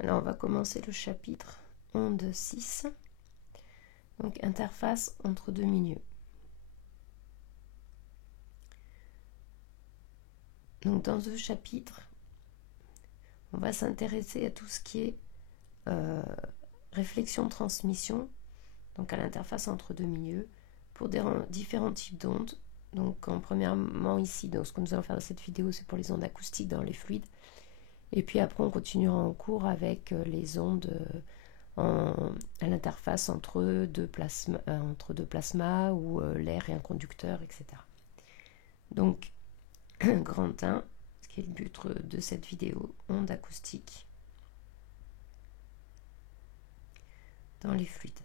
Alors, on va commencer le chapitre onde 6, donc interface entre deux milieux. Donc, dans ce chapitre, on va s'intéresser à tout ce qui est réflexion-transmission, donc à l'interface entre deux milieux, pour différents types d'ondes. Donc, premièrement ici, donc, ce que nous allons faire dans cette vidéo, c'est pour les ondes acoustiques dans les fluides. Et puis après, on continuera en cours avec les ondes à l'interface entre deux plasmas où l'air est un conducteur, etc. Donc, grand 1, ce qui est le but de cette vidéo, ondes acoustiques dans les fluides.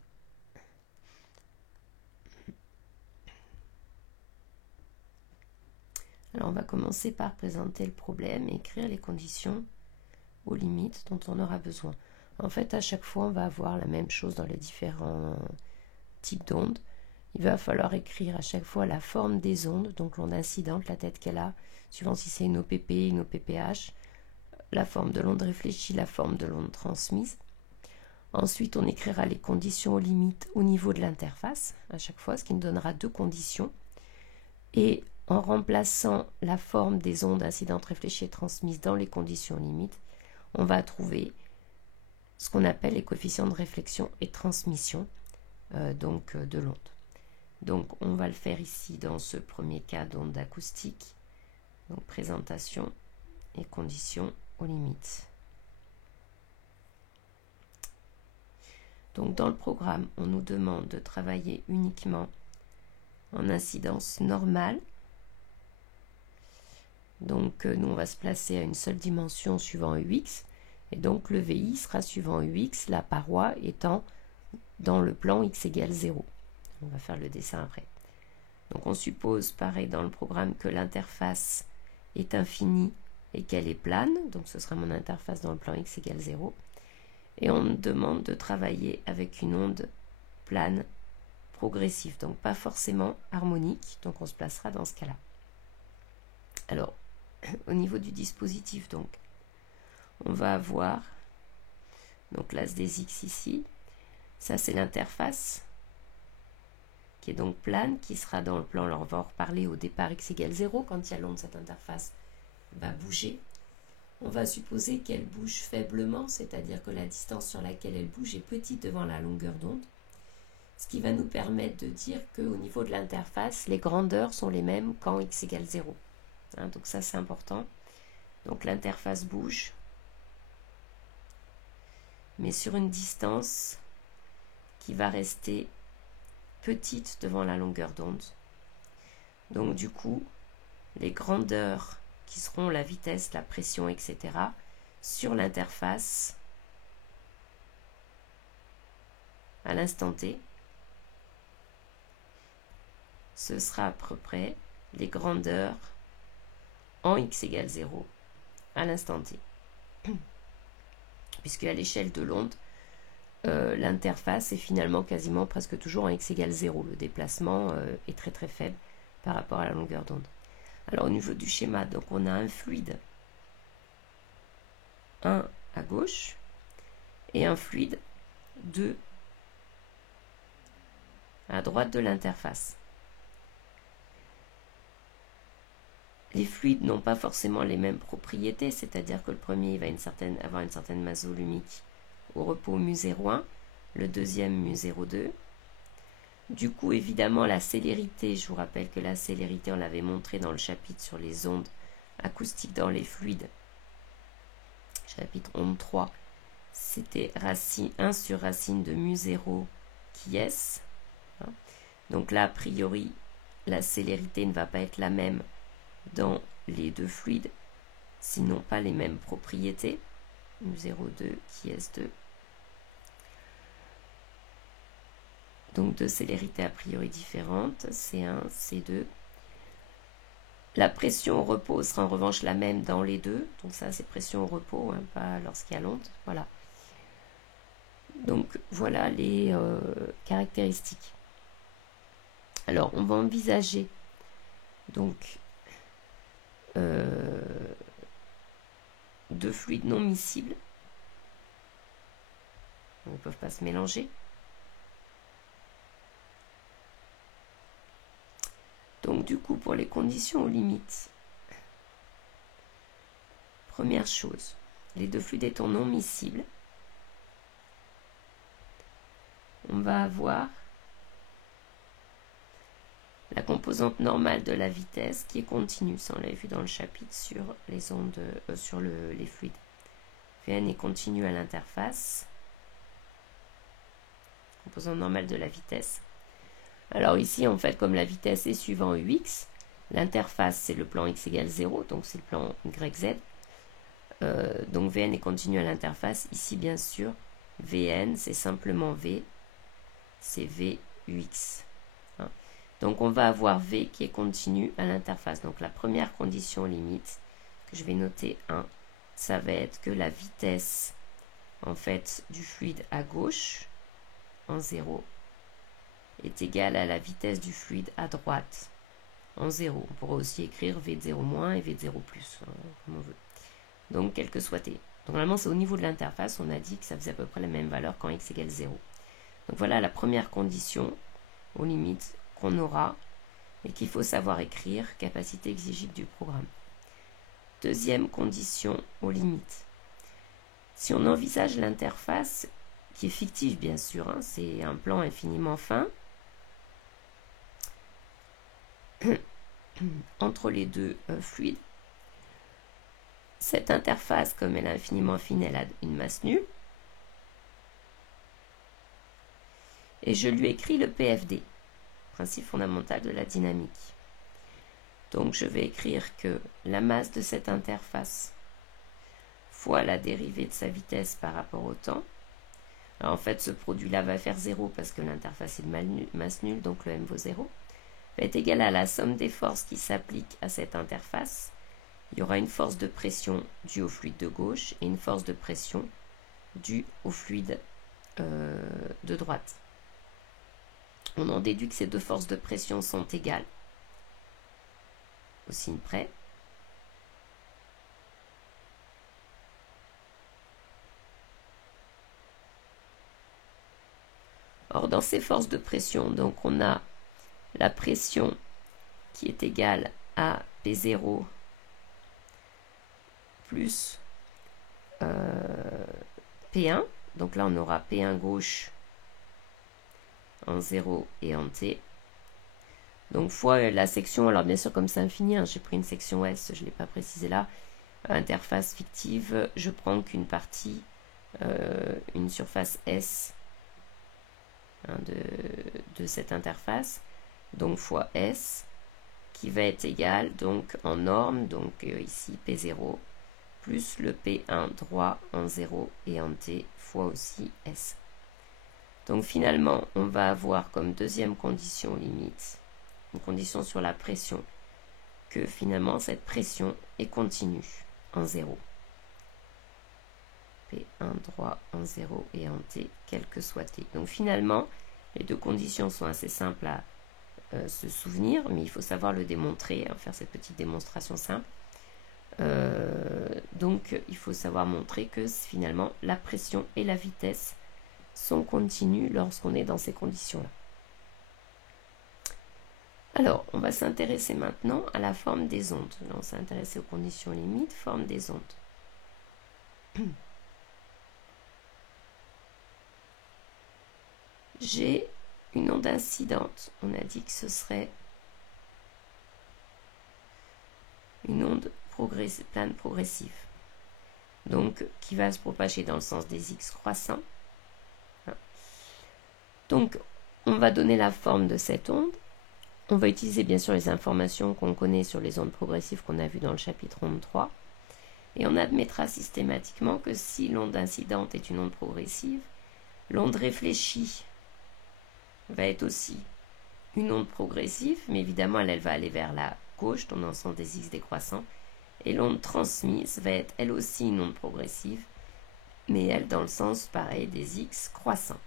Alors, on va commencer par présenter le problème et écrire les conditions aux limites dont on aura besoin. En fait, à chaque fois, on va avoir la même chose dans les différents types d'ondes. Il va falloir écrire à chaque fois la forme des ondes, donc l'onde incidente, la tête qu'elle a, suivant si c'est une OPP, une OPPH, la forme de l'onde réfléchie, la forme de l'onde transmise. Ensuite, on écrira les conditions aux limites au niveau de l'interface, à chaque fois, ce qui nous donnera deux conditions. Et en remplaçant la forme des ondes incidentes, réfléchies et transmises dans les conditions limites, on va trouver ce qu'on appelle les coefficients de réflexion et transmission de l'onde. Donc on va le faire ici dans ce premier cas d'onde acoustique. Donc présentation et conditions aux limites. Donc dans le programme, on nous demande de travailler uniquement en incidence normale. Donc nous on va se placer à une seule dimension suivant UX. Et donc le VI sera suivant UX, la paroi étant dans le plan X égale 0. On va faire le dessin après. Donc on suppose, pareil dans le programme, que l'interface est infinie et qu'elle est plane. Donc ce sera mon interface dans le plan X égale 0. Et on me demande de travailler avec une onde plane progressive, donc pas forcément harmonique. Donc on se placera dans ce cas-là. Alors, au niveau du dispositif, donc, on va avoir donc l'as des X ici. Ça, c'est l'interface qui est donc plane, qui sera dans le plan. Alors, on va en reparler au départ X égale 0. Quand il y a l'onde, cette interface va bouger. On va supposer qu'elle bouge faiblement, c'est-à-dire que la distance sur laquelle elle bouge est petite devant la longueur d'onde. Ce qui va nous permettre de dire qu'au niveau de l'interface, les grandeurs sont les mêmes quand X égale 0. Donc ça, c'est important. Donc l'interface bouge, mais sur une distance qui va rester petite devant la longueur d'onde. Donc du coup, les grandeurs qui seront la vitesse, la pression, etc. sur l'interface à l'instant T, ce sera à peu près les grandeurs en X égale 0 à l'instant T. Puisque à l'échelle de l'onde, l'interface est finalement quasiment presque toujours en X égale 0. Le déplacement est très très faible par rapport à la longueur d'onde. Alors au niveau du schéma, donc on a un fluide 1 à gauche et un fluide 2 à droite de l'interface. Les fluides n'ont pas forcément les mêmes propriétés, c'est-à-dire que le premier va avoir une certaine masse volumique au repos μ01, le deuxième μ02. Du coup, évidemment, la célérité, je vous rappelle que la célérité, on l'avait montré dans le chapitre sur les ondes acoustiques dans les fluides, chapitre onde 3, c'était 1 sur racine de μ0 qui est. Donc là, a priori, la célérité ne va pas être la même dans les deux fluides, s'ils n'ont pas les mêmes propriétés. μ02 qui est 2. Donc deux célérités a priori différentes, C1, C2. La pression au repos sera en revanche la même dans les deux. Donc ça, c'est pression au repos, pas lorsqu'il y a l'onde. Voilà. Donc voilà les caractéristiques. Alors, on va envisager donc deux fluides non miscibles. fasse mélanger. Donc du coup, pour les conditions aux limites, première chose, les deux fluides étant non miscibles, on va avoir la composante normale de la vitesse qui est continue, ça on l'a vu dans le chapitre sur les ondes, sur les fluides. Vn est continue à l'interface, composante normale de la vitesse. Alors ici, en fait, comme la vitesse est suivant ux, l'interface c'est le plan x égale 0, donc c'est le plan yz. Donc Vn est continu à l'interface. Ici, bien sûr, Vn c'est simplement V, c'est Vux. Hein. Donc on va avoir V qui est continu à l'interface. Donc la première condition limite, que je vais noter 1, ça va être que la vitesse en fait du fluide à gauche, en 0, est égale à la vitesse du fluide à droite, en 0. On pourra aussi écrire V de 0 moins et V de 0 plus, hein, comme on veut. Donc, quel que soit t. Donc, normalement, c'est au niveau de l'interface, on a dit que ça faisait à peu près la même valeur quand x égale 0. Donc, voilà la première condition, aux limites, qu'on aura et qu'il faut savoir écrire, capacité exigible du programme. Deuxième condition, aux limites. Si on envisage l'interface, qui est fictive, bien sûr, hein, c'est un plan infiniment fin, entre les deux fluides. Cette interface, comme elle est infiniment fine, elle a une masse nulle. Et je lui écris le PFD, principe fondamental de la dynamique. Donc je vais écrire que la masse de cette interface fois la dérivée de sa vitesse par rapport au temps. Alors en fait, ce produit-là va faire 0 parce que l'interface est de masse nulle, donc le m vaut 0. Va être égal à la somme des forces qui s'appliquent à cette interface. Il y aura une force de pression due au fluide de gauche et une force de pression due au fluide de droite. On en déduit que ces deux forces de pression sont égales, au signe près. Or, dans ces forces de pression, donc on a la pression qui est égale à P0 plus P1. Donc là, on aura P1 gauche en 0 et en T. Donc fois la section, alors bien sûr comme c'est infini, hein, j'ai pris une section S, je ne l'ai pas précisé là, interface fictive, je prends qu'une partie, une surface S hein, de cette interface, donc fois S, qui va être égal donc en norme, donc ici P0, plus le P1 droit en 0 et en T fois aussi S. Donc finalement, on va avoir comme deuxième condition limite, une condition sur la pression, que finalement cette pression est continue en 0. P1 droit en 0 et en T, quel que soit T. Donc finalement, les deux conditions sont assez simples à se souvenir, mais il faut savoir le démontrer, hein, faire cette petite démonstration simple. Donc il faut savoir montrer que finalement la pression et la vitesse sont continues lorsqu'on est dans ces conditions-là. Alors, on va s'intéresser maintenant à la forme des ondes. Là, on s'est intéressé aux conditions limites, forme des ondes. J'ai une onde incidente. On a dit que ce serait une onde plane progressive. Donc, qui va se propager dans le sens des x croissants. Donc, on va donner la forme de cette onde. On va utiliser bien sûr les informations qu'on connaît sur les ondes progressives qu'on a vues dans le chapitre onde 3. Et on admettra systématiquement que si l'onde incidente est une onde progressive, l'onde réfléchie va être aussi une onde progressive, mais évidemment elle va aller vers la gauche, dans le sens des x décroissants. Et l'onde transmise va être elle aussi une onde progressive, mais elle dans le sens pareil des x croissants.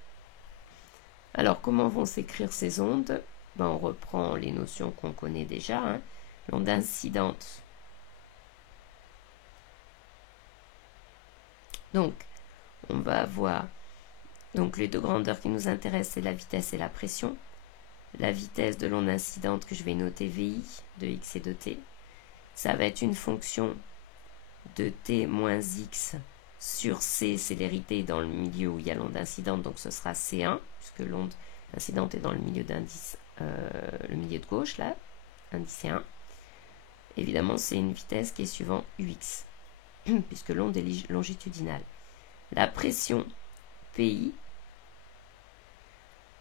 Alors comment vont s'écrire ces ondes? On reprend les notions qu'on connaît déjà. Hein. L'onde incidente. Donc, on va avoir Donc les deux grandeurs qui nous intéressent, c'est la vitesse et la pression. La vitesse de l'onde incidente que je vais noter VI de x et de t, ça va être une fonction de t moins x sur c, célérité dans le milieu où il y a l'onde incidente, donc ce sera C1, puisque l'onde incidente est dans le milieu d'indice, le milieu de gauche, là, indice 1. Évidemment, c'est une vitesse qui est suivant UX, puisque l'onde est longitudinale. La pression PI,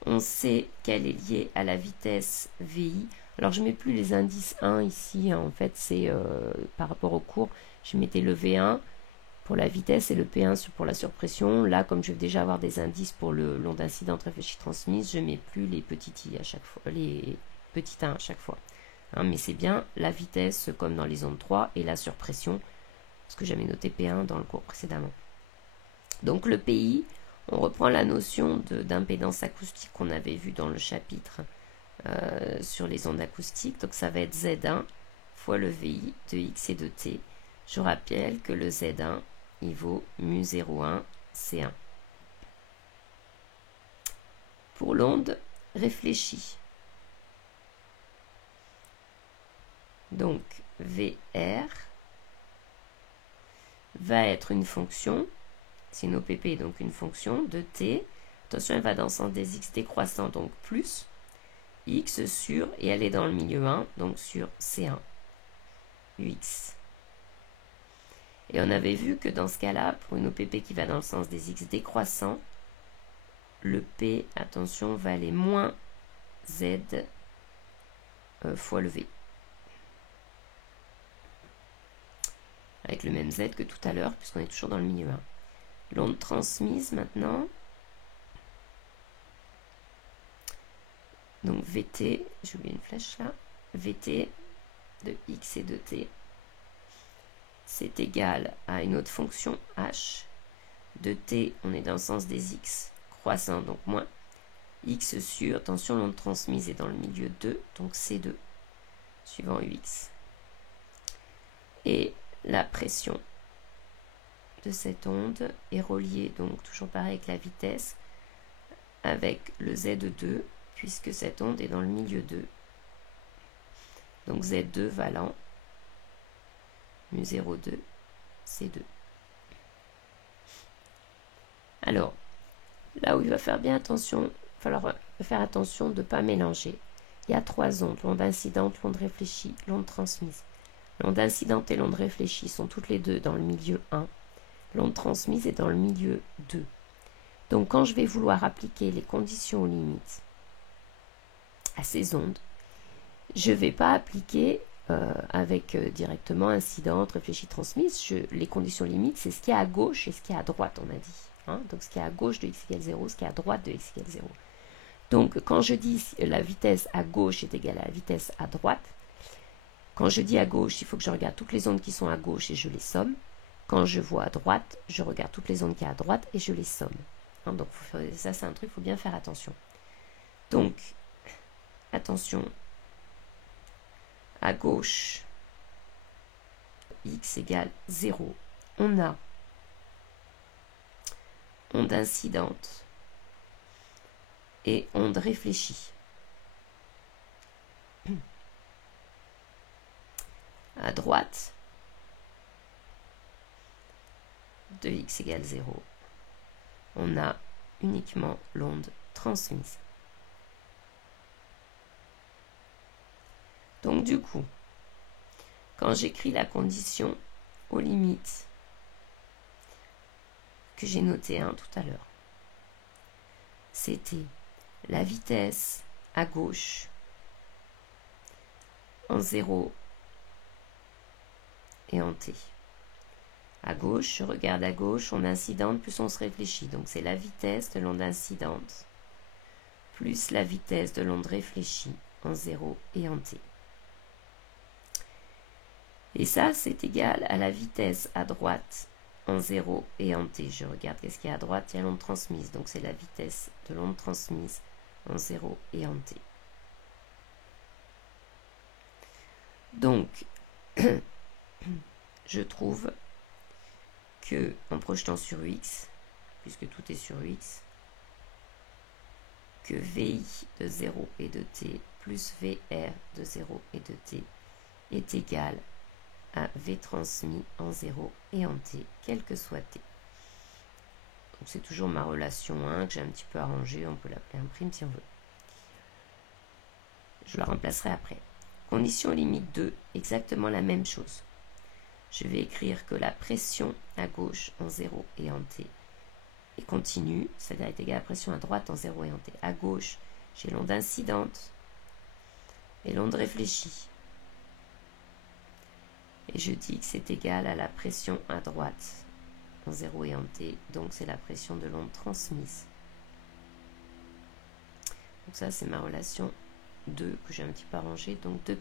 on sait qu'elle est liée à la vitesse VI. Alors, je ne mets plus les indices 1 ici, hein. En fait, c'est par rapport au cours, je mettais le V1 pour la vitesse et le P1 pour la surpression. Là, comme je vais déjà avoir des indices pour l'onde incidente réfléchie transmise, je ne mets plus les petits i à chaque fois, les petits 1 à chaque fois. Hein, mais c'est bien la vitesse comme dans les ondes 3 et la surpression, parce que j'avais noté P1 dans le cours précédemment. Donc le PI, on reprend la notion d'impédance acoustique qu'on avait vue dans le chapitre sur les ondes acoustiques. Donc ça va être Z1 fois le VI de X et de T. Je rappelle que le Z1, il vaut mu01 C1. Pour l'onde réfléchie, donc VR va être une fonction, c'est une OPP, donc une fonction de T. Attention, elle va dans le sens des X décroissants, donc plus X sur, et elle est dans le milieu 1, donc sur C1, UX. Et on avait vu que dans ce cas-là, pour une OPP qui va dans le sens des X décroissants, le P, attention, va aller moins Z fois le V. Avec le même Z que tout à l'heure, puisqu'on est toujours dans le milieu 1. L'onde transmise maintenant. Donc VT, j'ai oublié une flèche là. VT de X et de T, c'est égal à une autre fonction H. De T, on est dans le sens des X croissants, donc moins. X sur, attention, l'onde transmise est dans le milieu 2, donc C2, suivant UX. Et la pression de cette onde est reliée, donc toujours pareil avec la vitesse, avec le Z2, puisque cette onde est dans le milieu 2. Donc Z2 valant mu02 C2. Alors, là où il va faire bien attention, il va falloir faire attention de ne pas mélanger. Il y a trois ondes, l'onde incidente, l'onde réfléchie, l'onde transmise. L'onde incidente et l'onde réfléchie sont toutes les deux dans le milieu 1. L'onde transmise est dans le milieu 2. Donc quand je vais vouloir appliquer les conditions aux limites à ces ondes, je ne vais pas appliquer avec directement incidente, réfléchie, transmise. Les conditions limites, c'est ce qui est à gauche et ce qui est à droite, on a dit. Hein, donc ce qui est à gauche de x égale 0, ce qui est à droite de x égale 0. Donc quand je dis la vitesse à gauche est égale à la vitesse à droite, quand je dis à gauche, il faut que je regarde toutes les ondes qui sont à gauche et je les somme. Quand je vois à droite, je regarde toutes les ondes qui sont à droite et je les somme. Hein, donc ça c'est un truc, il faut bien faire attention. Donc, attention, à gauche, x égale 0, on a onde incidente et onde réfléchie. À droite, de x égale 0, on a uniquement l'onde transmise. Donc du coup, quand j'écris la condition aux limites que j'ai noté tout à l'heure, c'était la vitesse à gauche en 0 et en t. À gauche, je regarde à gauche, on incidente plus on se réfléchit. Donc c'est la vitesse de l'onde incidente plus la vitesse de l'onde réfléchie en 0 et en t. Et ça, c'est égal à la vitesse à droite en 0 et en t. Je regarde qu'est-ce qu'il y a à droite, il y a l'onde transmise. Donc c'est la vitesse de l'onde transmise en 0 et en t. Donc, je trouve que en projetant sur x, puisque tout est sur x, que VI de 0 et de t plus VR de 0 et de t est égal à V transmis en 0 et en t, quel que soit t. Donc c'est toujours ma relation 1 que j'ai un petit peu arrangée, on peut l'appeler 1' si on veut. Je la remplacerai après. Condition limite 2, exactement la même chose. Je vais écrire que la pression à gauche en 0 et en t est continue, c'est-à-dire est égale à la pression à droite en 0 et en t. À gauche, j'ai l'onde incidente et l'onde réfléchie. Et je dis que c'est égal à la pression à droite en 0 et en t, donc c'est la pression de l'onde transmise. Donc ça, c'est ma relation 2 que j'ai un petit peu arrangée, donc 2'.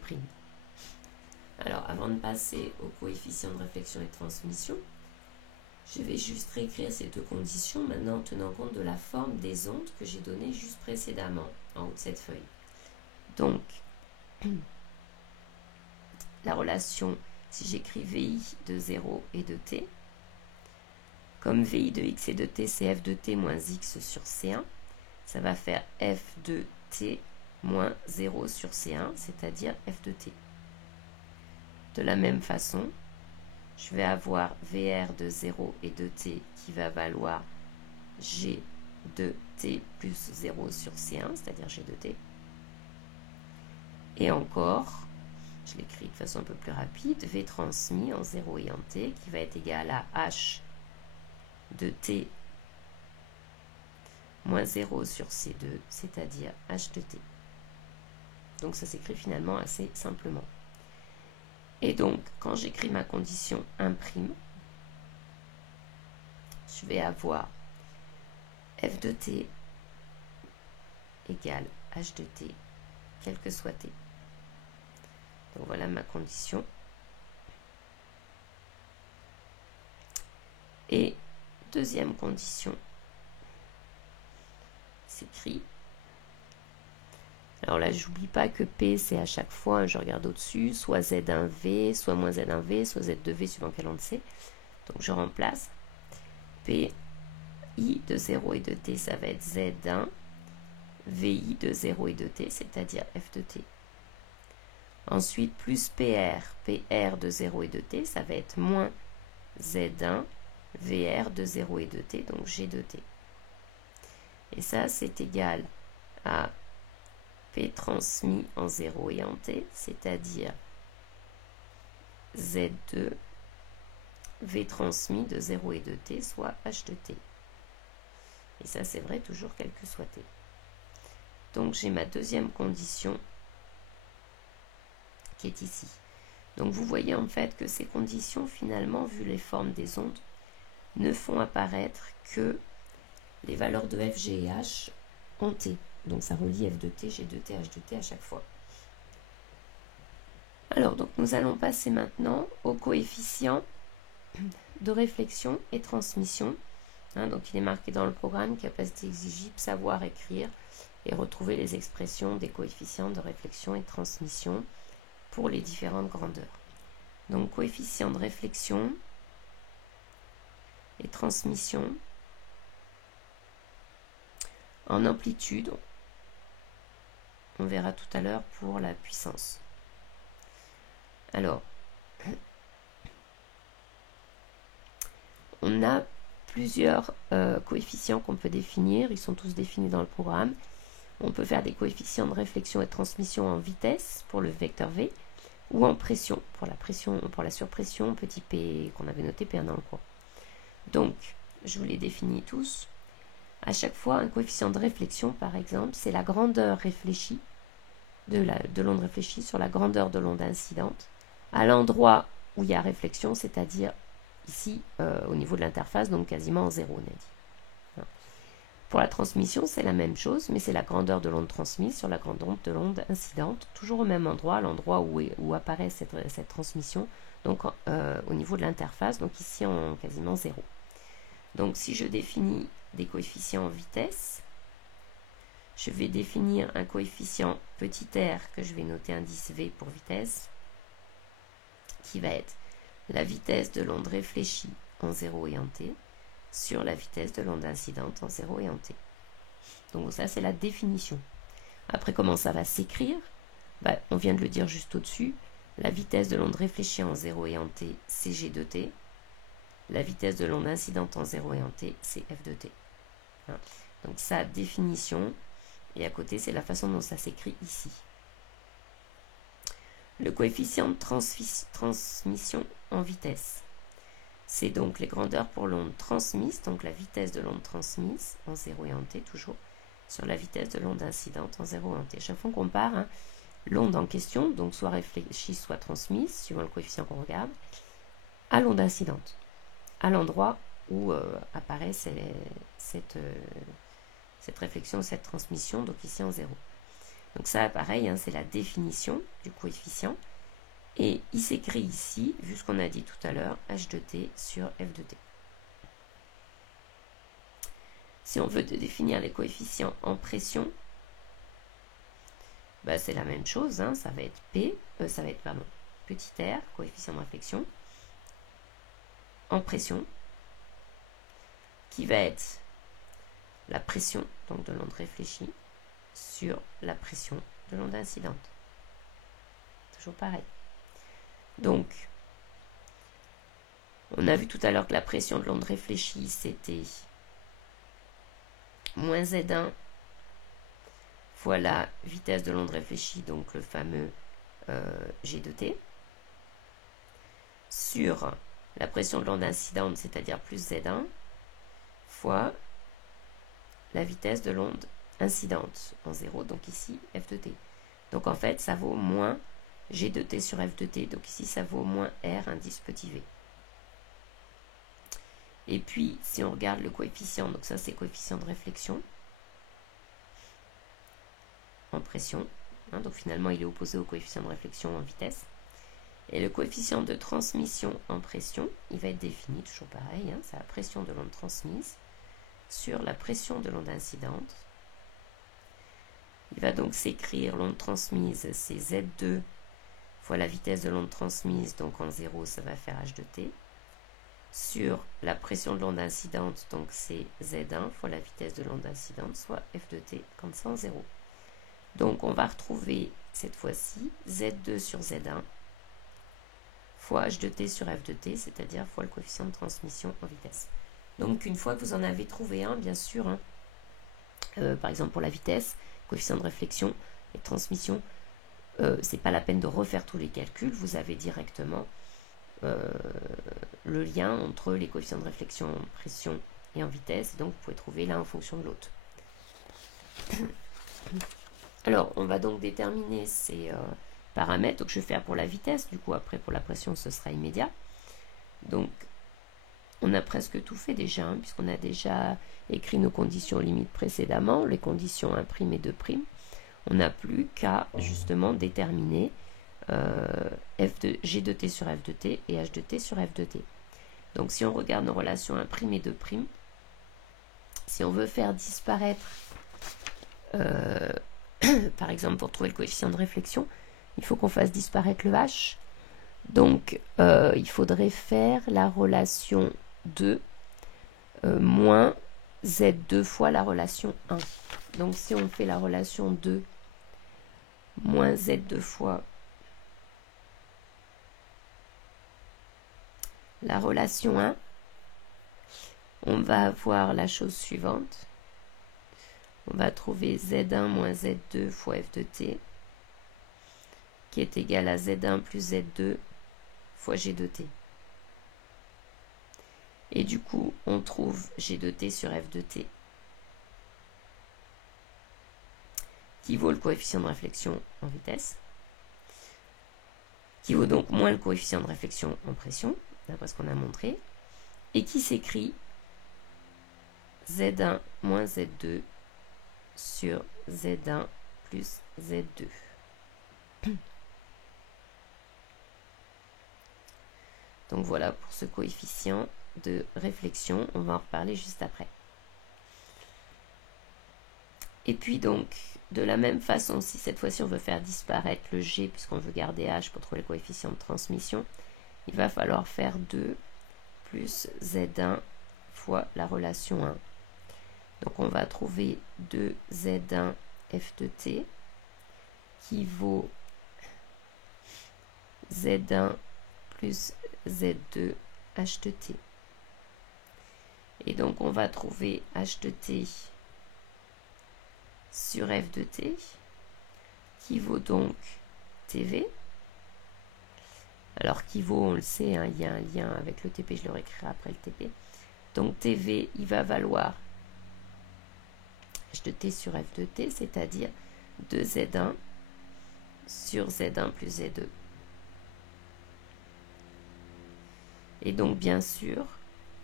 Alors, avant de passer aux coefficients de réflexion et de transmission, je vais juste réécrire ces deux conditions maintenant en tenant compte de la forme des ondes que j'ai données juste précédemment en haut de cette feuille. Donc, la relation, si j'écris VI de 0 et de t, comme VI de x et de t, c'est f de t moins x sur C1, ça va faire f de t moins 0 sur C1, c'est-à-dire f de t. De la même façon, je vais avoir VR de 0 et de t qui va valoir G de t plus 0 sur C1, c'est-à-dire G de t. Et encore, je l'écris de façon un peu plus rapide, V transmis en 0 et en t qui va être égal à H de t moins 0 sur C2, c'est-à-dire H de t. Donc ça s'écrit finalement assez simplement. Et donc, quand j'écris ma condition 1', je vais avoir f de t égale h de t, quel que soit t. Donc voilà ma condition. Et deuxième condition s'écrit. Alors là, j'oublie pas que P, c'est à chaque fois, je regarde au-dessus, soit Z1V, soit moins Z1V, soit Z2V, suivant quelle onde c'est. Donc je remplace. P, I de 0 et de T, ça va être Z1, VI de 0 et de T, c'est-à-dire F de T. Ensuite, plus PR, PR de 0 et de T, ça va être moins Z1, VR de 0 et de T, donc G de T. Et ça, c'est égal à P transmis en 0 et en t, c'est-à-dire Z2 V transmis de 0 et de t, soit H de t. Et ça, c'est vrai toujours quel que soit t. Donc, j'ai ma deuxième condition qui est ici. Donc, vous voyez en fait que ces conditions, finalement, vu les formes des ondes, ne font apparaître que les valeurs de f, g et h en t. Donc ça relie f de t, g de t, h de t à chaque fois. Alors, donc nous allons passer maintenant aux coefficients de réflexion et transmission. Donc il est marqué dans le programme capacité exigible, savoir écrire et retrouver les expressions des coefficients de réflexion et de transmission pour les différentes grandeurs. Donc coefficient de réflexion et transmission en amplitude. On verra tout à l'heure pour la puissance. Alors, on a plusieurs coefficients qu'on peut définir. Ils sont tous définis dans le programme. On peut faire des coefficients de réflexion et de transmission en vitesse pour le vecteur V ou en pression pour la surpression petit p qu'on avait noté P1 dans le cours. Donc, je vous les définis tous. À chaque fois, un coefficient de réflexion, par exemple, c'est la grandeur réfléchie de l'onde réfléchie sur la grandeur de l'onde incidente à l'endroit où il y a réflexion, c'est-à-dire ici au niveau de l'interface, donc quasiment en zéro, on a dit. Pour la transmission, c'est la même chose, mais c'est la grandeur de l'onde transmise sur la grandeur de l'onde incidente, toujours au même endroit, à l'endroit où apparaît cette transmission, donc au niveau de l'interface, donc ici en quasiment zéro. Donc si je définis des coefficients en vitesse, je vais définir un coefficient petit r que je vais noter indice V pour vitesse, qui va être la vitesse de l'onde réfléchie en 0 et en t sur la vitesse de l'onde incidente en 0 et en t. Donc ça, c'est la définition. Après, comment ça va s'écrire? On vient de le dire juste au-dessus. La vitesse de l'onde réfléchie en 0 et en t, c'est g de t. La vitesse de l'onde incidente en 0 et en t, c'est f de t. Hein. Donc sa définition, et à côté, c'est la façon dont ça s'écrit ici. Le coefficient de transmission en vitesse. C'est donc les grandeurs pour l'onde transmise, donc la vitesse de l'onde transmise, en 0 et en t toujours, sur la vitesse de l'onde incidente en 0 et en t. Chaque fois qu'on compare l'onde en question, donc soit réfléchie, soit transmise, suivant le coefficient qu'on regarde, à l'onde incidente, à l'endroit où apparaît cette réflexion, cette transmission, donc ici en 0. Donc ça, pareil, c'est la définition du coefficient. Et il s'écrit ici, vu ce qu'on a dit tout à l'heure, h de t sur f de t. Si on veut définir les coefficients en pression, c'est la même chose, ça va être petit r, coefficient de réflexion, en pression, qui va être la pression donc de l'onde réfléchie sur la pression de l'onde incidente. Toujours pareil. Donc, on a vu tout à l'heure que la pression de l'onde réfléchie, c'était moins Z1 fois la vitesse de l'onde réfléchie, donc le fameux G de t, sur la pression de l'onde incidente, c'est-à-dire plus Z1, fois la vitesse de l'onde incidente en 0, donc ici f de t. Donc en fait, ça vaut moins G de t sur f de t, donc ici ça vaut moins R indice petit v. Et puis, si on regarde le coefficient, donc ça c'est coefficient de réflexion en pression, donc finalement il est opposé au coefficient de réflexion en vitesse. Et le coefficient de transmission en pression, il va être défini, toujours pareil, c'est la pression de l'onde transmise sur la pression de l'onde incidente. Il va donc s'écrire l'onde transmise, c'est Z2 fois la vitesse de l'onde transmise, donc en 0, ça va faire h de t, sur la pression de l'onde incidente, donc c'est Z1 fois la vitesse de l'onde incidente, soit f de t quand c'est en 0. Donc on va retrouver cette fois-ci Z2 sur Z1 fois h de t sur f de t, c'est-à-dire fois le coefficient de transmission en vitesse. Donc une fois que vous en avez trouvé un, bien sûr, par exemple pour la vitesse, coefficient de réflexion et de transmission, c'est pas la peine de refaire tous les calculs, vous avez directement le lien entre les coefficients de réflexion en pression et en vitesse, donc vous pouvez trouver l'un en fonction de l'autre. Alors, on va donc déterminer ces paramètres. Donc, je vais faire pour la vitesse. Du coup, après, pour la pression, ce sera immédiat. Donc, on a presque tout fait déjà, puisqu'on a déjà écrit nos conditions limites précédemment, les conditions 1' et 2'. On n'a plus qu'à, justement, déterminer G de t sur f de t et h de t sur f de t. Donc, si on regarde nos relations 1' et 2', si on veut faire disparaître par exemple, pour trouver le coefficient de réflexion, il faut qu'on fasse disparaître le h. Donc, il faudrait faire la relation 2 moins z2 fois la relation 1. Donc, si on fait la relation 2 moins z2 fois la relation 1, on va avoir la chose suivante. On va trouver Z1 moins Z2 fois f de t, qui est égal à Z1 plus Z2 fois G de t. Et du coup, on trouve G de t sur f de t, qui vaut le coefficient de réflexion en vitesse, qui vaut donc moins le coefficient de réflexion en pression, d'après ce qu'on a montré, et qui s'écrit Z1 moins Z2 sur Z1 plus Z2. Donc voilà pour ce coefficient de réflexion, on va en reparler juste après. Et puis donc, de la même façon, si cette fois-ci on veut faire disparaître le G, puisqu'on veut garder H pour trouver le coefficient de transmission, il va falloir faire 2 plus Z1 fois la relation 1. Donc on va trouver 2Z1 F de T qui vaut Z1 plus Z2 H de T. Et donc on va trouver H de T sur F de T qui vaut donc TV. Alors qui vaut, on le sait, hein, il y a un lien avec le TP, je le réécrirai après le TP. Donc TV, il va valoir H de T sur F de T, c'est-à-dire 2Z1 sur Z1 plus Z2. Et donc bien sûr,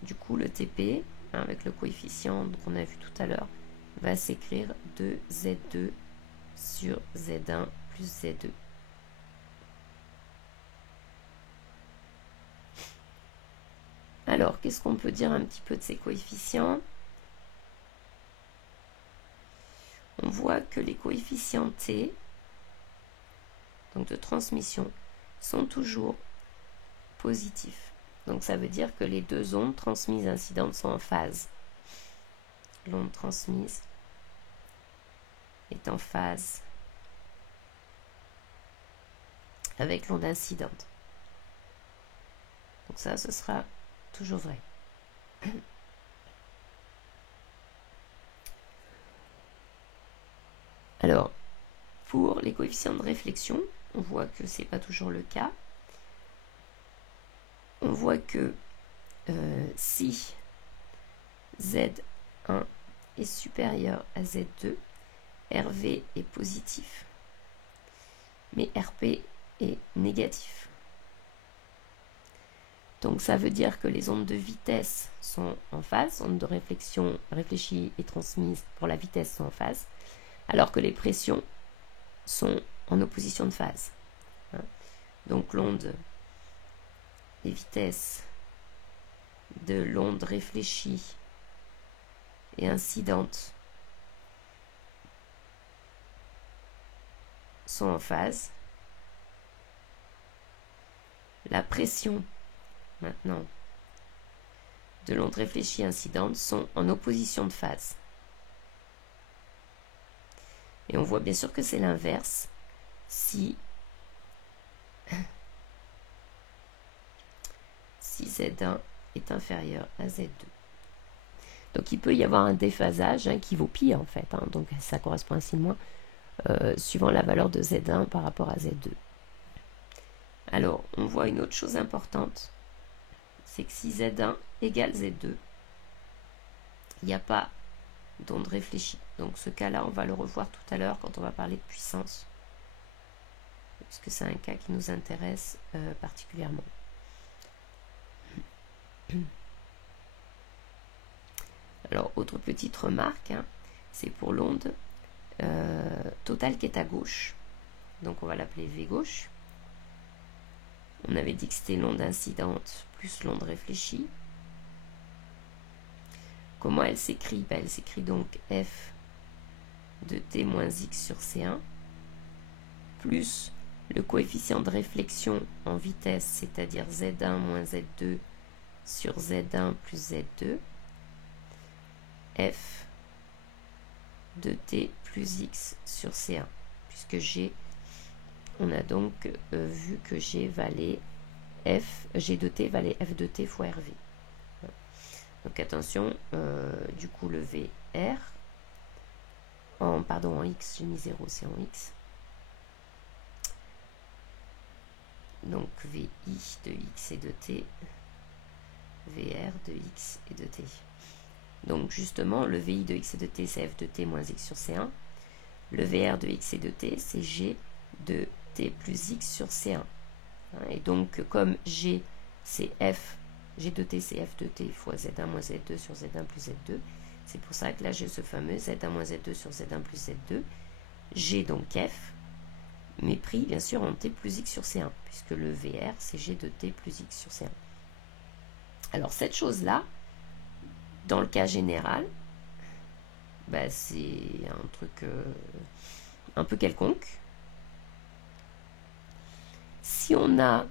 du coup le TP, hein, avec le coefficient qu'on a vu tout à l'heure, va s'écrire 2Z2 sur Z1 plus Z2. Alors, qu'est-ce qu'on peut dire un petit peu de ces coefficients? On voit que les coefficients T, donc de transmission, sont toujours positifs. Donc ça veut dire que les deux ondes transmises incidentes sont en phase. L'onde transmise est en phase avec l'onde incidente. Donc ça, ce sera toujours vrai. Alors, pour les coefficients de réflexion, on voit que ce n'est pas toujours le cas. On voit que si Z1 est supérieur à Z2, RV est positif, mais RP est négatif. Donc ça veut dire que les ondes de vitesse sont en phase, ondes de réflexion réfléchies et transmises pour la vitesse sont en phase, alors que les pressions sont en opposition de phase. Donc l'onde, les vitesses de l'onde réfléchie et incidente sont en phase. La pression, maintenant, de l'onde réfléchie et incidente sont en opposition de phase. Et on voit bien sûr que c'est l'inverse si Z1 est inférieur à Z2. Donc il peut y avoir un déphasage qui vaut pi en fait, donc ça correspond ainsi de moins suivant la valeur de Z1 par rapport à Z2. Alors on voit une autre chose importante, c'est que si Z1 égale Z2, il n'y a pas d'onde réfléchie. Donc ce cas-là, on va le revoir tout à l'heure quand on va parler de puissance, puisque c'est un cas qui nous intéresse particulièrement. Alors, autre petite remarque, c'est pour l'onde totale qui est à gauche. Donc, on va l'appeler V gauche. On avait dit que c'était l'onde incidente plus l'onde réfléchie. Comment elle s'écrit? Elle s'écrit donc F de T moins X sur C1 plus le coefficient de réflexion en vitesse, c'est-à-dire Z1 moins Z2 sur Z1 plus Z2, F de T plus X sur C1, puisque G, on a donc vu que G valait G de T valait F de T fois RV. Donc attention, du coup le VR, en X, j'ai mis 0, c'est en X. Donc VI de X et de T, VR de X et de T. Donc justement, le VI de X et de T, c'est F de T moins X sur C1. Le VR de X et de T, c'est G de T plus X sur C1. Et donc, comme G, c'est F, G de T, c'est F de T fois Z1 moins Z2 sur Z1 plus Z2. C'est pour ça que là, j'ai ce fameux Z1 moins Z2 sur Z1 plus Z2. G, donc F, mais pris, bien sûr, en T plus X sur C1, puisque le VR, c'est G de T plus X sur C1. Alors, cette chose-là, dans le cas général, c'est un truc un peu quelconque. Si on a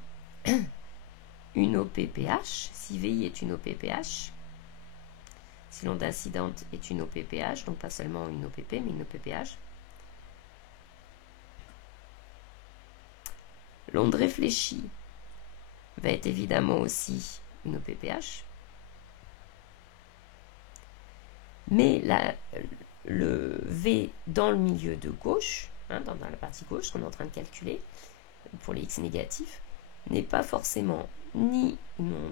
une OPPH, si VI est une OPPH, si l'onde incidente est une OPPH, donc pas seulement une OPP, mais une OPPH. L'onde réfléchie va être évidemment aussi une OPPH. Mais le V dans le milieu de gauche, hein, dans la partie gauche qu'on est en train de calculer, pour les X négatifs, n'est pas forcément ni une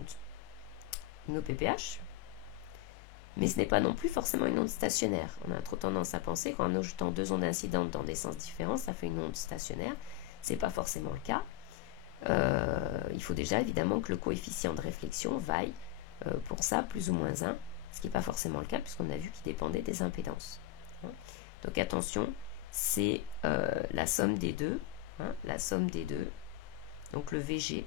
OPPH, mais ce n'est pas non plus forcément une onde stationnaire. On a trop tendance à penser qu'en ajoutant deux ondes incidentes dans des sens différents, ça fait une onde stationnaire. Ce n'est pas forcément le cas. Il faut déjà évidemment que le coefficient de réflexion vaille pour ça plus ou moins 1, ce qui n'est pas forcément le cas puisqu'on a vu qu'il dépendait des impédances. Donc attention, c'est la somme des deux, la somme des deux, donc le VG,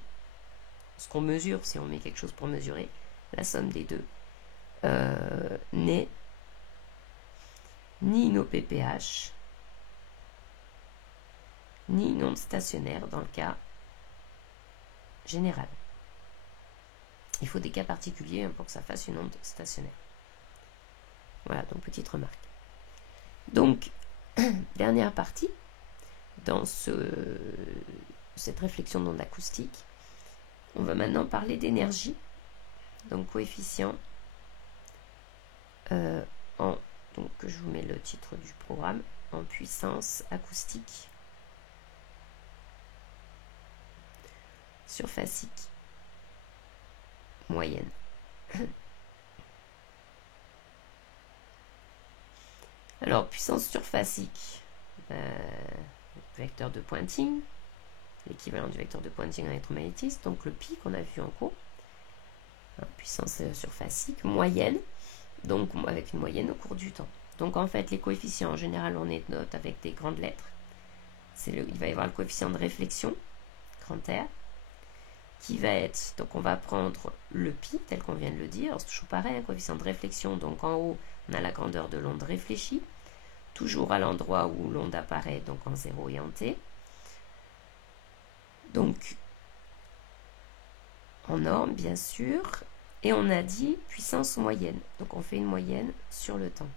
ce qu'on mesure si on met quelque chose pour mesurer, la somme des deux n'est ni une OPPH, ni une onde stationnaire dans le cas général. Il faut des cas particuliers pour que ça fasse une onde stationnaire. Voilà, donc petite remarque. Donc, dernière partie, dans cette réflexion d'onde acoustique, on va maintenant parler d'énergie, donc coefficient donc je vous mets le titre du programme, en puissance acoustique surfacique moyenne. Alors, puissance surfacique, vecteur de Poynting, l'équivalent du vecteur de Poynting en électromagnétisme, donc le pi qu'on a vu en cours, puissance surfacique moyenne, donc avec une moyenne au cours du temps. Donc en fait, les coefficients, en général, on les note avec des grandes lettres. Il va y avoir le coefficient de réflexion, grand R, qui va être, donc on va prendre le pi, tel qu'on vient de le dire, c'est toujours pareil, un coefficient de réflexion, donc en haut, on a la grandeur de l'onde réfléchie, toujours à l'endroit où l'onde apparaît, donc en 0 et en t. Donc, en norme, bien sûr, et on a dit puissance moyenne, donc on fait une moyenne sur le temps.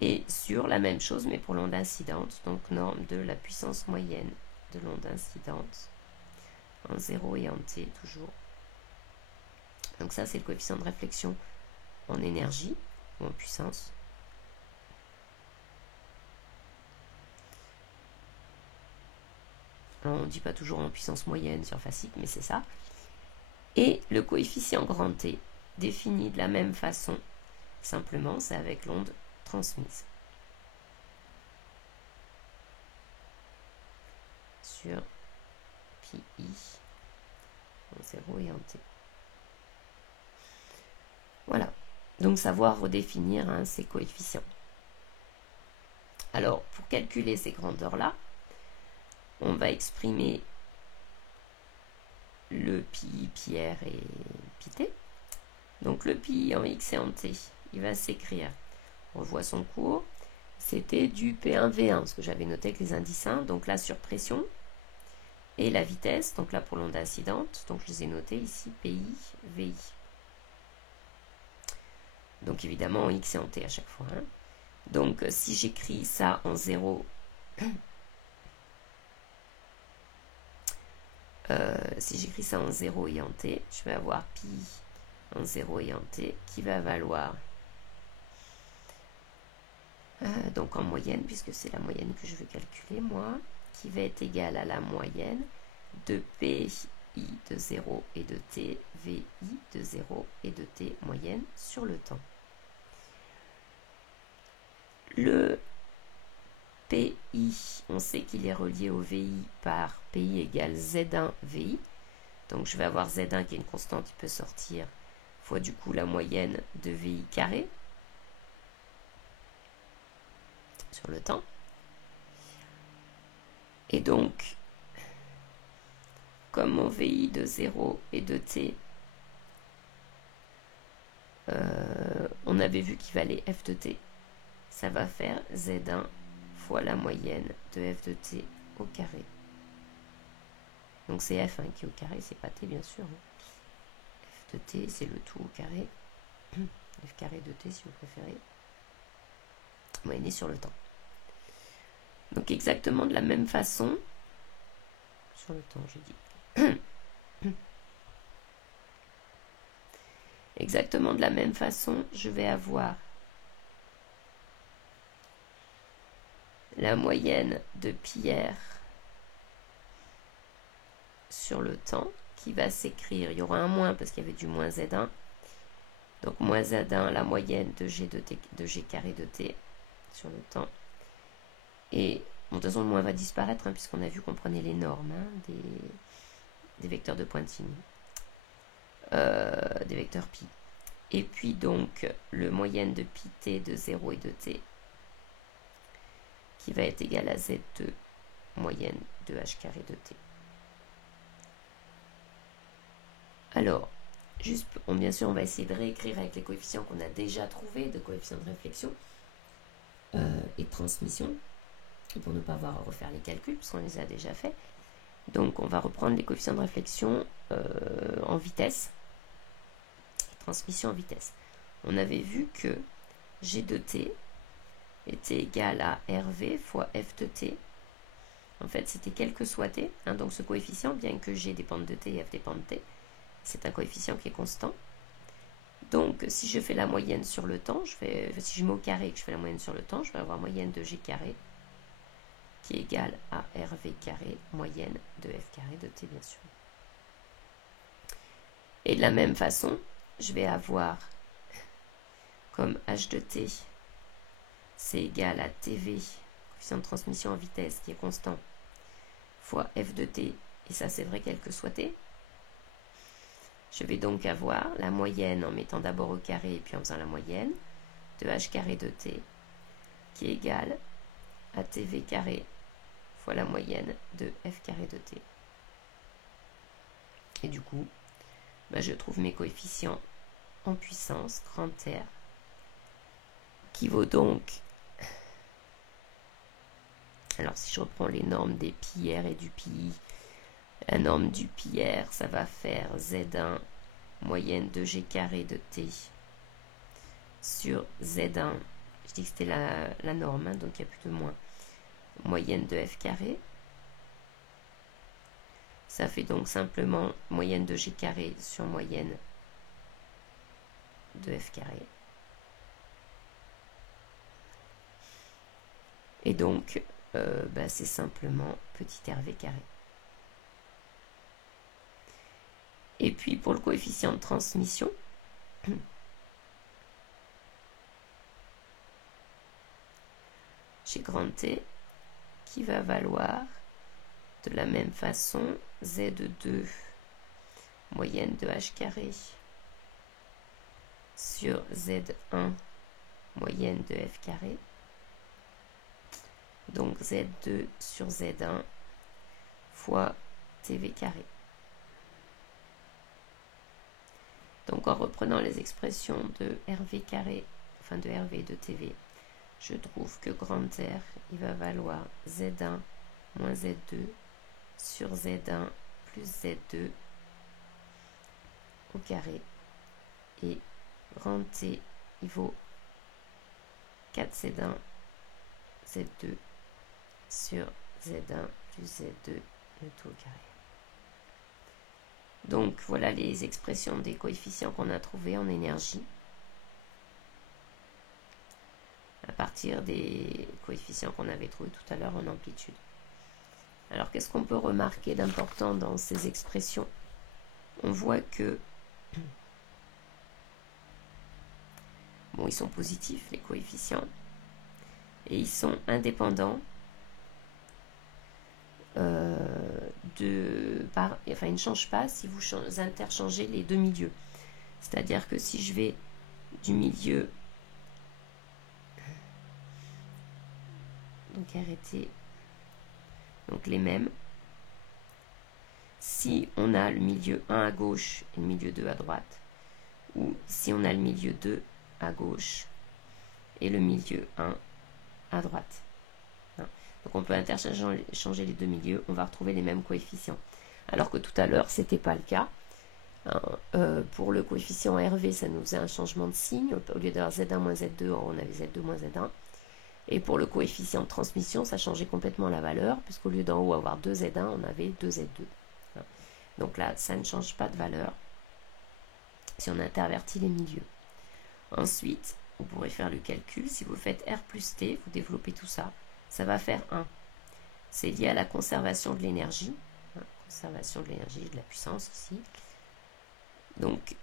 Et sur la même chose, mais pour l'onde incidente, donc norme de la puissance moyenne de l'onde incidente, en 0 et en t toujours. Donc ça, c'est le coefficient de réflexion en énergie, ou en puissance. Alors, on ne dit pas toujours en puissance moyenne surfacique, mais c'est ça. Et le coefficient grand T, défini de la même façon, simplement, c'est avec l'onde transmise. Sur pi en 0 et en t. Voilà. Donc, savoir redéfinir ces coefficients. Alors, pour calculer ces grandeurs-là, on va exprimer le pi, pi r et pi t. Donc, le pi en x et en t, il va s'écrire, on revoit son cours, c'était du P1V1, ce que j'avais noté avec les indices 1, donc là sur pression, et la vitesse, donc là pour l'onde incidente, donc je les ai notés ici, PI, VI. Donc évidemment en X et en T à chaque fois. Donc si j'écris ça en 0, si j'écris ça en 0 et en T, je vais avoir pi en 0 et en T qui va valoir, donc en moyenne, puisque c'est la moyenne que je veux calculer moi, qui va être égale à la moyenne de PI de 0 et de T, VI de 0 et de T moyenne sur le temps. Le PI, on sait qu'il est relié au VI par PI égale Z1 VI. Donc je vais avoir Z1 qui est une constante qui peut sortir fois du coup la moyenne de VI carré sur le temps. Et donc, comme mon VI de 0 et de T, on avait vu qu'il valait F de T, ça va faire Z1 fois la moyenne de F de T au carré. Donc c'est F qui est au carré, c'est pas T bien sûr. F de T, c'est le tout au carré. f carré de t si vous préférez, moyenné sur le temps. Donc exactement de la même façon, sur le temps j'ai dit, exactement de la même façon, je vais avoir la moyenne de Pierre sur le temps qui va s'écrire, il y aura un moins parce qu'il y avait du moins Z1, donc moins Z1 la moyenne de G carré de T sur le temps, et bon, de toute façon le moins va disparaître hein, puisqu'on a vu qu'on prenait les normes hein, des vecteurs de pointille, des vecteurs pi, et puis donc le moyenne de pi t de 0 et de t qui va être égal à Z2 moyenne de H carré de T. Alors, juste, bien sûr, on va essayer de réécrire avec les coefficients qu'on a déjà trouvés, de coefficients de réflexion et de transmission, pour ne pas avoir à refaire les calculs, parce qu'on les a déjà faits. Donc, on va reprendre les coefficients de réflexion en vitesse, transmission en vitesse. On avait vu que G de T était égal à RV fois F de T. En fait, c'était quel que soit T. Hein, donc, ce coefficient, bien que G dépende de T et F dépende de T, c'est un coefficient qui est constant. Donc, si je fais la moyenne sur le temps, si je mets au carré et que je fais la moyenne sur le temps, je vais avoir moyenne de G carré qui est égale à RV carré, moyenne de F carré de T, bien sûr. Et de la même façon, je vais avoir comme H de T, c'est égal à TV, coefficient de transmission en vitesse qui est constant, fois F de T, et ça c'est vrai quel que soit T. Je vais donc avoir la moyenne en mettant d'abord au carré et puis en faisant la moyenne de H carré de T qui est égale à TV carré fois la moyenne de F carré de T. Et du coup, je trouve mes coefficients en puissance, grand R, qui vaut donc, alors si je reprends les normes des pi r et du pi, la norme du pi r, ça va faire Z1 moyenne de G carré de T sur Z1, je dis que c'était la norme, hein, donc il n'y a plus de moins, moyenne de F carré. Ça fait donc simplement moyenne de G carré sur moyenne de F carré. Et donc, c'est simplement petit RV carré. Et puis, pour le coefficient de transmission, j'ai grand T qui va valoir de la même façon Z2 moyenne de H carré sur Z1 moyenne de F carré. Donc Z2 sur Z1 fois TV carré. Donc en reprenant les expressions de RV carré, enfin de RV et de TV, je trouve que grand R, il va valoir Z1 moins Z2 sur Z1 plus Z2 au carré. Et grand T, il vaut 4Z1 Z2 sur Z1 plus Z2 le tout au carré. Donc voilà les expressions des coefficients qu'on a trouvés en énergie à partir des coefficients qu'on avait trouvés tout à l'heure en amplitude. Alors qu'est-ce qu'on peut remarquer d'important dans ces expressions? On voit que ils sont positifs les coefficients et ils sont indépendants ils ne changent pas si vous interchangez les deux milieux. C'est-à-dire que si je vais du milieu donc arrêter donc les mêmes, si on a le milieu 1 à gauche et le milieu 2 à droite, ou si on a le milieu 2 à gauche et le milieu 1 à droite. Donc on peut interchanger les deux milieux, on va retrouver les mêmes coefficients. Alors que tout à l'heure, ce n'était pas le cas. Pour le coefficient RV, ça nous faisait un changement de signe. Au lieu d'avoir Z1 moins Z2, on avait Z2 moins Z1. Et pour le coefficient de transmission, ça changeait complètement la valeur, puisqu'au lieu d'en haut avoir 2 Z1, on avait 2 Z2. Donc là, ça ne change pas de valeur si on intervertit les milieux. Ensuite, vous pourrez faire le calcul. Si vous faites R plus T, vous développez tout ça, ça va faire 1. C'est lié à la conservation de l'énergie. Conservation de l'énergie, de la puissance ici. Donc,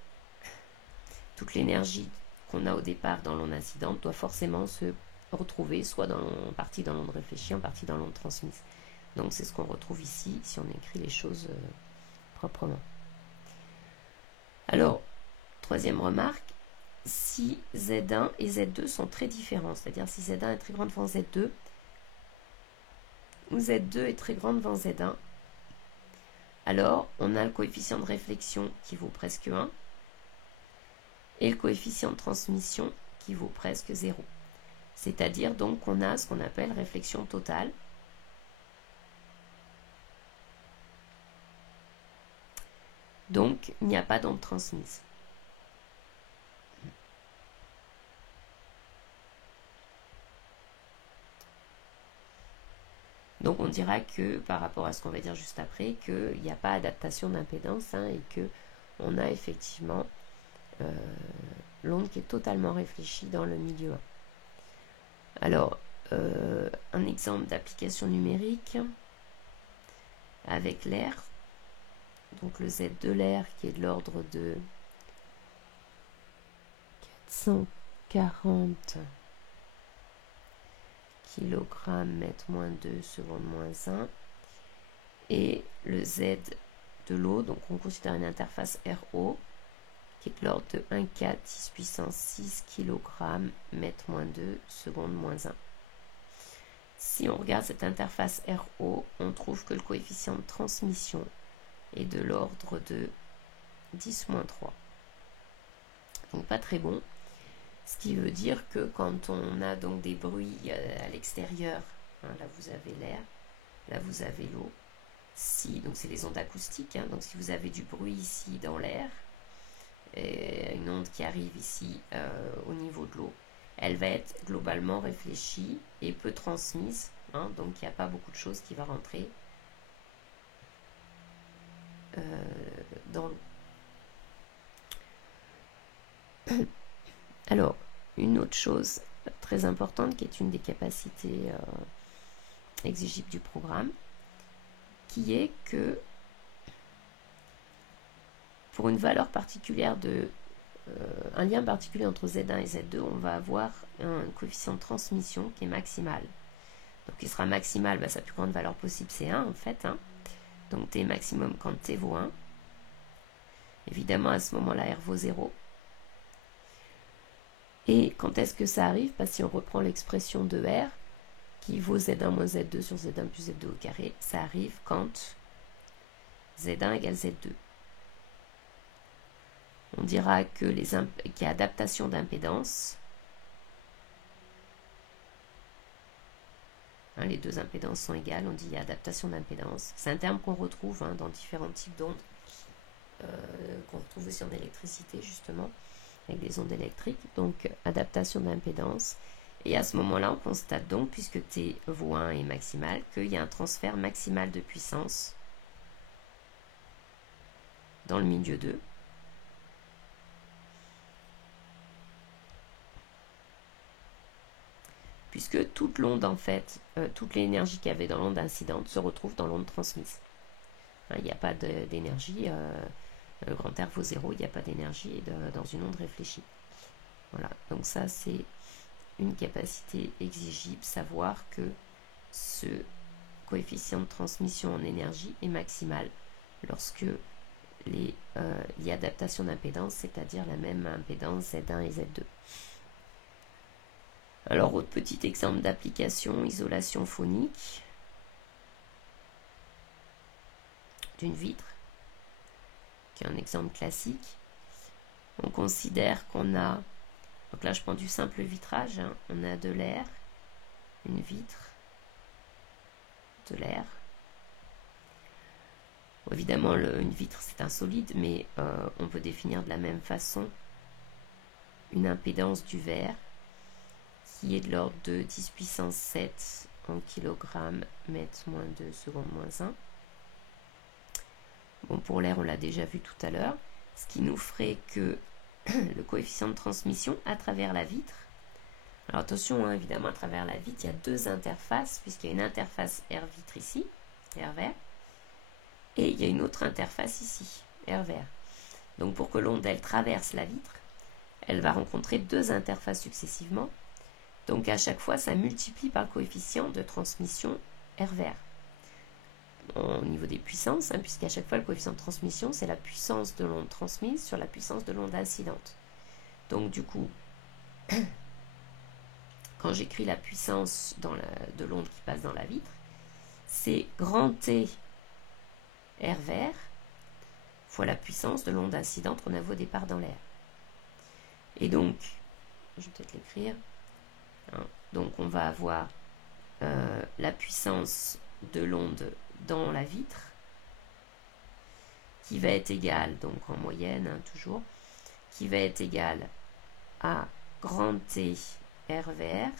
toute l'énergie qu'on a au départ dans l'onde incidente doit forcément se retrouver soit en partie dans l'onde réfléchie, en partie dans l'onde transmise. Donc, c'est ce qu'on retrouve ici si on écrit les choses proprement. Alors, troisième remarque, si Z1 et Z2 sont très différents, c'est-à-dire si Z1 est très grande devant Z2, ou Z2 est très grande devant Z1, alors on a le coefficient de réflexion qui vaut presque 1 et le coefficient de transmission qui vaut presque 0. C'est-à-dire donc qu'on a ce qu'on appelle réflexion totale. Donc il n'y a pas d'onde transmise. Donc on dira que, par rapport à ce qu'on va dire juste après, qu'il n'y a pas adaptation d'impédance et qu'on a effectivement l'onde qui est totalement réfléchie dans le milieu 1. Alors, un exemple d'application numérique avec l'air. Donc le Z de l'air qui est de l'ordre de 440 kg mètre moins 2 secondes moins 1 et le Z de l'eau, donc on considère une interface RO qui est de l'ordre de 1,4 10 puissance 6 kg mètre moins 2 secondes moins 1. Si on regarde cette interface RO, on trouve que le coefficient de transmission est de l'ordre de 10-3. Donc pas très bon. Ce qui veut dire que quand on a donc des bruits à l'extérieur, là vous avez l'air, là vous avez l'eau, donc c'est les ondes acoustiques, donc si vous avez du bruit ici dans l'air, une onde qui arrive ici au niveau de l'eau, elle va être globalement réfléchie et peu transmise, donc il n'y a pas beaucoup de choses qui vont rentrer dans l'eau. Alors, une autre chose très importante qui est une des capacités exigibles du programme, qui est que pour une valeur particulière un lien particulier entre Z1 et Z2, on va avoir un coefficient de transmission qui est maximal. Donc il sera maximal, sa plus grande valeur possible c'est 1 en fait. Donc T maximum quand T vaut 1. Évidemment à ce moment-là R vaut 0. Et quand est-ce que ça arrive? Si on reprend l'expression de R, qui vaut Z1 moins Z2 sur Z1 plus Z2 au carré, ça arrive quand Z1 égale Z2. On dira que qu'il y a adaptation d'impédance. Les deux impédances sont égales, on dit qu'il y a adaptation d'impédance. C'est un terme qu'on retrouve dans différents types d'ondes, qu'on retrouve aussi en électricité justement, avec des ondes électriques. Donc adaptation d'impédance. Et à ce moment-là, on constate donc, puisque T vaut 1 est maximal, qu'il y a un transfert maximal de puissance dans le milieu 2. Puisque toute l'onde, en fait, toute l'énergie qu'il y avait dans l'onde incidente se retrouve dans l'onde transmise. Il n'y a pas d'énergie, le grand R vaut 0, il n'y a pas d'énergie dans une onde réfléchie. Voilà, donc ça c'est une capacité exigible, savoir que ce coefficient de transmission en énergie est maximal lorsque il y a adaptation d'impédance, c'est-à-dire la même impédance Z1 et Z2. Alors, autre petit exemple d'application, isolation phonique d'une vitre, qui est un exemple classique. On considère qu'on a, donc là je prends du simple vitrage, on a de l'air, une vitre, de l'air. Bon, évidemment, une vitre, c'est un solide, mais on peut définir de la même façon une impédance du verre qui est de l'ordre de 10 puissance 7 en kilogrammes mètre moins 2 secondes moins 1. Bon, pour l'air, on l'a déjà vu tout à l'heure, ce qui nous ferait que le coefficient de transmission à travers la vitre, alors attention, hein, évidemment, à travers la vitre, il y a deux interfaces, puisqu'il y a une interface air vitre ici, air verre, et il y a une autre interface ici, air verre. Donc pour que l'onde, elle traverse la vitre, elle va rencontrer deux interfaces successivement. Donc à chaque fois, ça multiplie par le coefficient de transmission air verre. Au niveau des puissances, hein, puisqu'à chaque fois, le coefficient de transmission, c'est la puissance de l'onde transmise sur la puissance de l'onde incidente. Donc du coup, quand j'écris la puissance de l'onde qui passe dans la vitre, c'est grand T R verre fois la puissance de l'onde incidente qu'on avait au départ dans l'air. Et donc, je vais peut-être l'écrire, hein, donc on va avoir la puissance de l'onde dans la vitre qui va être égale, donc en moyenne, hein, toujours, qui va être égale à grand T R verre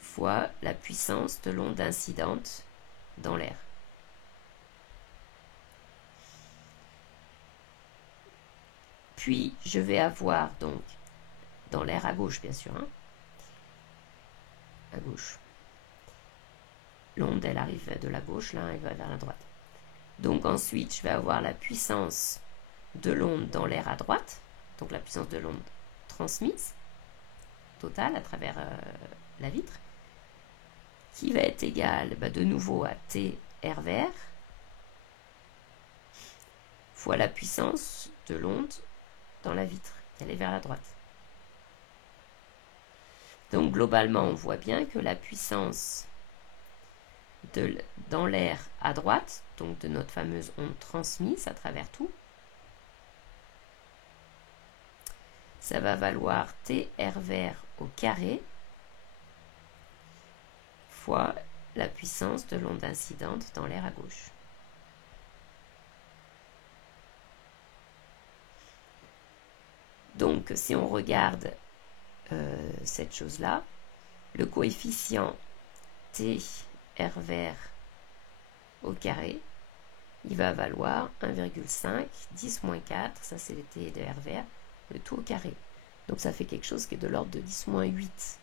fois la puissance de l'onde incidente dans l'air. Puis je vais avoir donc dans l'air à gauche, bien sûr, hein, à gauche. L'onde, elle arrive de la gauche, là, elle va vers la droite. Donc ensuite, je vais avoir la puissance de l'onde dans l'air à droite, donc la puissance de l'onde transmise, totale à travers la vitre, qui va être égale de nouveau à T R verre fois la puissance de l'onde dans la vitre, qui allait vers la droite. Donc globalement, on voit bien que la puissance dans l'air à droite, donc de notre fameuse onde transmise à travers tout, ça va valoir T R verre au carré fois la puissance de l'onde incidente dans l'air à gauche. Donc si on regarde cette chose-là, le coefficient T R verre au carré, il va valoir 1,5, 10 moins 4, ça c'est le T de R verre, le tout au carré. Donc ça fait quelque chose qui est de l'ordre de 10 moins 8.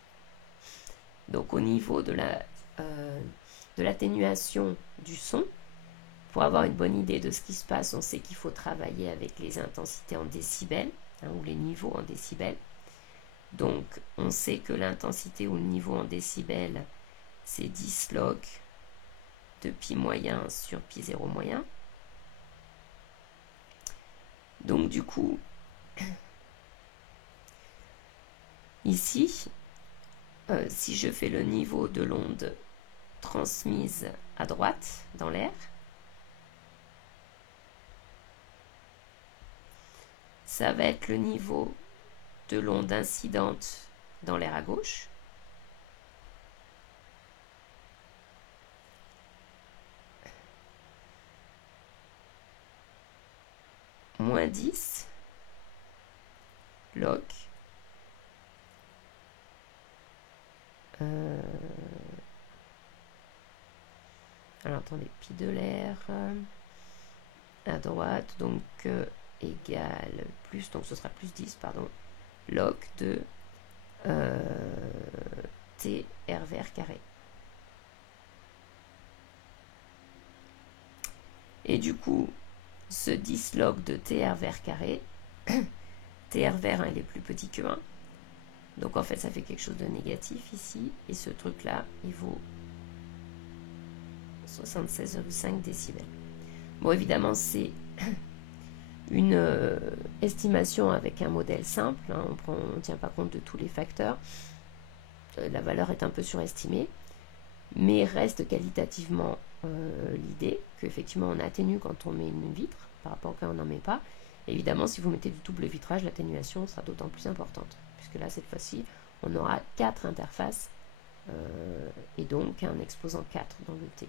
Donc au niveau de l'atténuation du son, pour avoir une bonne idée de ce qui se passe, on sait qu'il faut travailler avec les intensités en décibels, hein, ou les niveaux en décibels. Donc on sait que l'intensité ou le niveau en décibels, c'est 10 log de pi moyen sur pi 0 moyen. Donc du coup, ici, si je fais le niveau de l'onde transmise à droite dans l'air, ça va être le niveau de l'onde incidente dans l'air à gauche. Moins 10 log alors attendez, pi de l'air à droite, donc égale plus, donc ce sera plus 10, pardon, log de T R verre carré. Et du coup, ce 10 log de T R verre carré, T R verre, il est plus petit que 1. Donc en fait, ça fait quelque chose de négatif ici. Et ce truc-là, il vaut 76,5 décibels. Bon, évidemment, c'est une estimation avec un modèle simple. Hein, on ne tient pas compte de tous les facteurs. La valeur est un peu surestimée. Mais reste qualitativement l'idée qu'effectivement, on atténue quand on met une vitre par rapport à quand on n'en met pas. Et évidemment, si vous mettez du double vitrage, l'atténuation sera d'autant plus importante. Puisque là, cette fois-ci, on aura 4 interfaces et donc un exposant 4 dans le T.